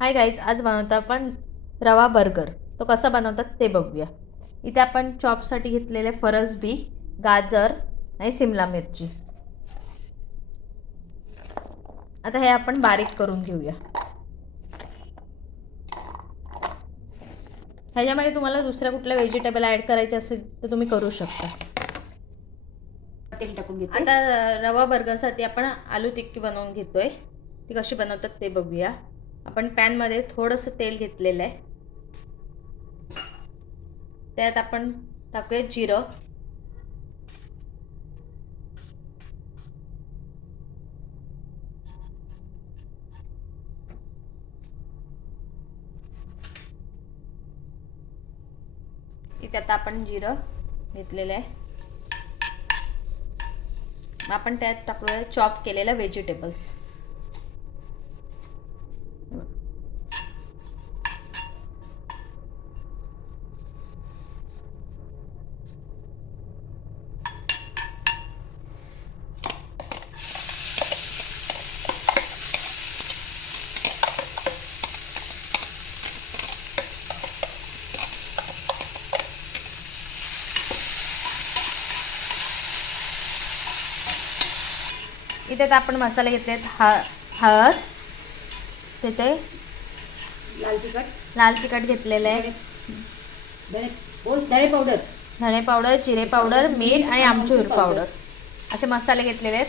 Hi guys आज बनवतो आपण रवा बर्गर. तो कसा बनवतात ते बघूया. इथे आपण चॉपसाठी घेतलेले फरसबी गाजर आणि सिमला मिरची. आता हे आपण बारीक करून घेऊया. ह्याच्यामध्ये तुम्हाला दुसऱ्या कुठल्या व्हेजिटेबल ॲड करायचे असेल तर तुम्ही करू शकता. तेल टाकून घेते. आता रवा बर्गरसाठी आपण आलू टिक्की बनवून घेतोय. ती कशी बनवतात ते बघूया. आपण पॅनमध्ये थोडंसं तेल घेतलेलं आहे. त्यात आपण टाकूया जिरं. इथे आता आपण जिरं घेतलेलं आहे. मग आपण त्यात टाकूया चॉप केलेल्या व्हेजिटेबल्स इथे आता आपण मसाले घेतले आहेत हा हळद तिथे लाल तिखट. लाल तिखट घेतलेलं आहे. धणे पावडर. धणे पावडर जिरे पावडर मीठ आणि आमचूर पावडर. असे मसाले घेतलेले आहेत.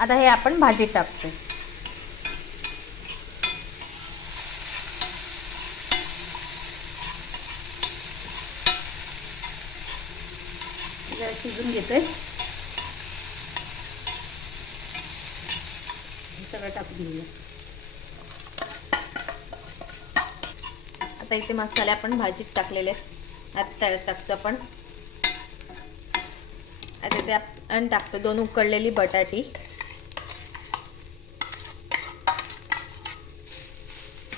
आता हे आपण भाजीत टाकतो शिजून घेतोय. सगळं टाकून घेऊया. आता इथे मसाले आपण भाजीत टाकलेले आहेत. आता टाकतो आपण. आता ते आपण टाकतो दोन उकडलेली बटाटी.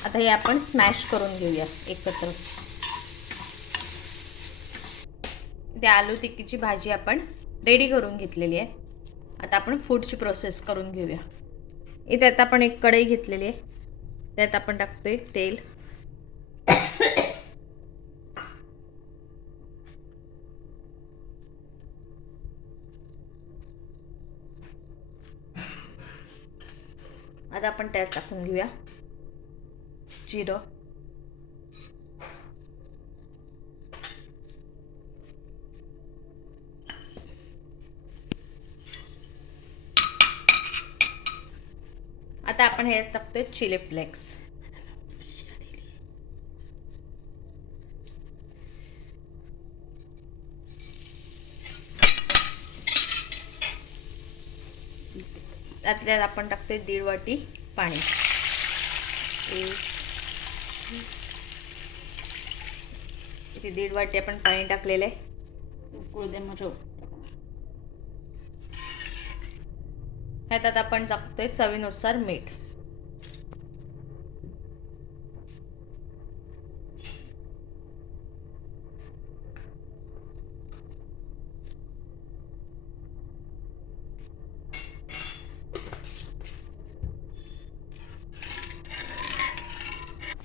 आता हे आपण स्मॅश करून घेऊया एकत्र. ते आलू टिक्कीची भाजी आपण रेडी करून घेतलेली आहे. आता आपण फूडची प्रोसेस करून घेऊया. इथे आता आपण एक कढई घेतलेली आहे. त्यात आपण टाकतोय तेल. आता आपण त्यात टाकून घेऊया. जिरं. आता आपण हे टाकतोय चिली फ्लेक्स. त्यातल्यात आपण टाकतोय दीड वाटी पाणी. इथे दीड वाटी आपण पाणी टाकलेलं आहे. उकळू दे मग ह्यात आपण टाकतोय चवीनुसार मीठ.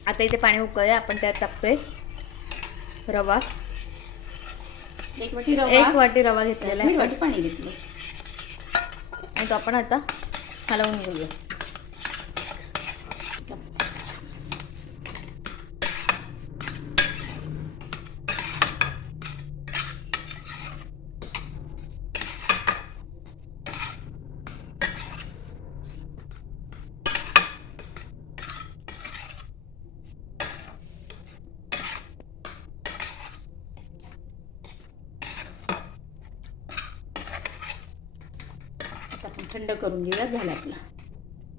आता इथे पाणी उकळले आपण त्यात टाकतोय रवा. एक वाटी रवा. एक वाटी रवा घेतलेला आहे. वाटी पाणी घेतलं. तो आपण आता हलवून घेऊया. थंड करून घेऊया झालं आपला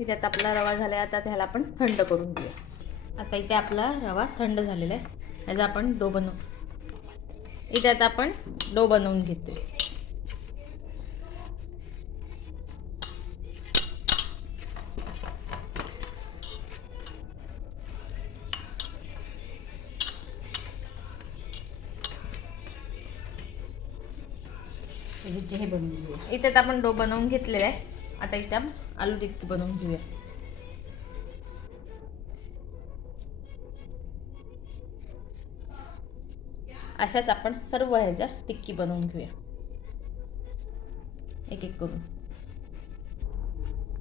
इथे आता आपला रवा झाला आहे आता त्याला आपण थंड करून घेऊया. आता इथे आपला रवा थंड झालेला आहे. त्याचा आपण डो बनवू. इथे आता आपण डो बनवून घेतोय. हे बनवून घेऊया. इथे तर आपण डो बनवून घेतलेला आहे. आता इथे आपण आलू टिक्की बनवून घेऊया. अशाच आपण सर्व ह्याच्या टिक्की बनवून घेऊया. एक एक करून.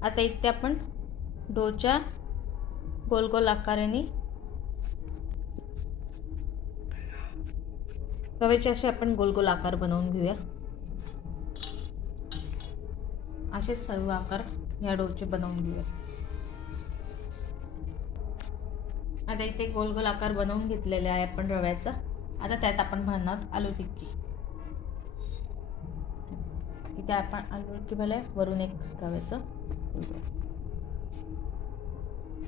आता इथे आपण डोच्या गोल गोल आकाराने रव्याचे असे आपण गोल गोल आकार बनवून घेऊया. असेच सर्व आकार या डोचे बनवून घेऊया. आता इथे गोल गोल आकार बनवून घेतलेले आहे आपण रव्याचा. आता त्यात आपण भरणार आलू टिक्की. इथे आपण आलू टिक्की भरले वरून एक रव्याचं.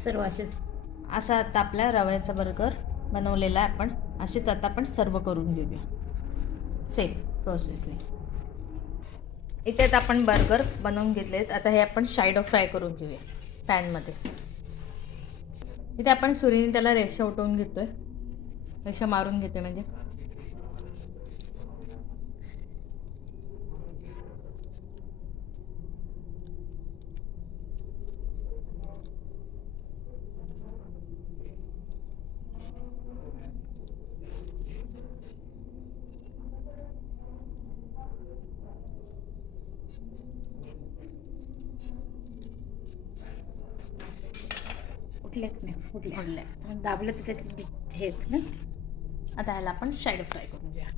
सर्व असेच असा आता आपल्या रव्याचा बर्गर बनवलेला आहे आपण. असेच आता आपण सर्व करून घेऊया. सेम प्रोसेसने. इथे आता आपण बर्गर बनवून घेतले आहेत आता हे आपण शायडो फ्राय करून घेऊया पॅनमध्ये. इथे आपण सुरीने त्याला रेषा उठवून घेतोय. रेषा मारून घेतोय म्हणजे. फुटले की नाही फुटले फुटले. दाबलं तर त्याच्यात हे ना. आता ह्याला आपण शायडो फ्राय करून घेऊया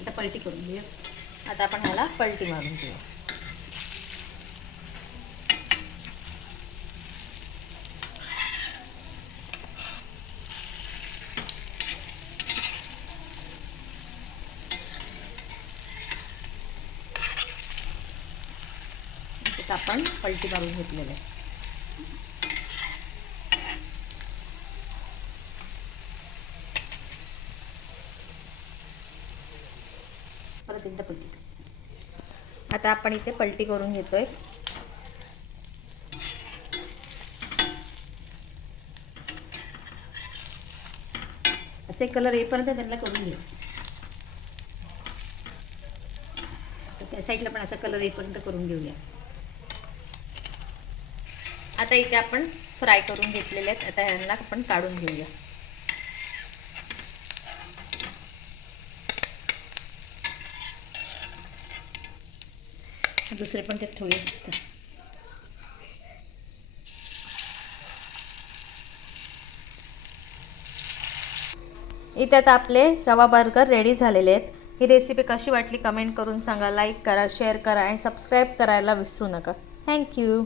आता पलटी करून घेऊया. आता आपण ह्याला पलटी मारून घेऊया. आपण पलटी मारून घेतलेलं आहे. एकदा पलटी आता आपण इथे पलटी करून घेतोय. असे कलर येईपर्यंत त्यांना करून घ्या. त्या साईडला पण असा कलर येईपर्यंत करून घेऊया. आता इथे आपण फ्राय करून घेतलेले आहेत. आता ह्यांना आपण काढून घेऊया. दुसरे पण त्यात ठेवूया. इथे आता आपले रवा बर्गर रेडी झालेले आहेत. ही रेसिपी कशी वाटली कमेंट करून सांगा. लाईक करा शेअर करा आणि सबस्क्राईब करायला विसरू नका. थँक्यू